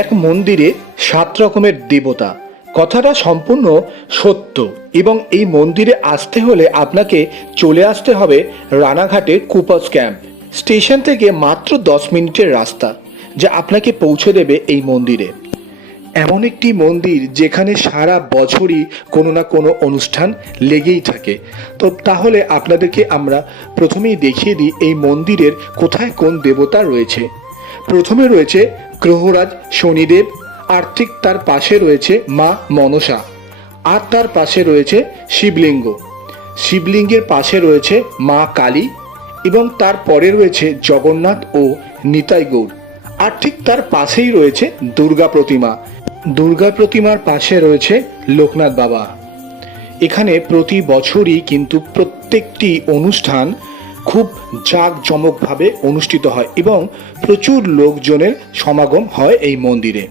এক মন্দিরে সাত রকমের দেবতা। কথাটা সম্পূর্ণ সত্য এবং এই মন্দিরে আসতে হলে আপনাকে চলে আসতে হবে রানাঘাটের কুপাস ক্যাম্প। স্টেশন থেকে মাত্র দশ মিনিটের রাস্তা যা আপনাকে পৌঁছে দেবে এই মন্দিরে। এমন একটি মন্দির যেখানে সারা বছরই কোনো না কোনো অনুষ্ঠান লেগেই থাকে। তো তাহলে আপনাদেরকে আমরা প্রথমেই দেখিয়ে দিই এই মন্দিরের কোথায় কোন দেবতা রয়েছে। প্রথমে রয়েছে গ্রহরাজ শনিদেব, আর ঠিক তার পাশে রয়েছে মা মনসা, আর তার পাশে রয়েছে শিবলিঙ্গ। শিবলিঙ্গের পাশে রয়েছে মা কালী, এবং তারপরে রয়েছে জগন্নাথ ও নিতাই গৌর, আর ঠিক তার পাশেই রয়েছে দুর্গা প্রতিমা। দুর্গা প্রতিমার পাশে রয়েছে লোকনাথ বাবা। এখানে প্রতি বছরই কিন্তু প্রত্যেকটি অনুষ্ঠান খুব জাঁকজমকভাবে অনুষ্ঠিত হয় এবং প্রচুর লোকজনের সমাগম হয় এই মন্দিরে।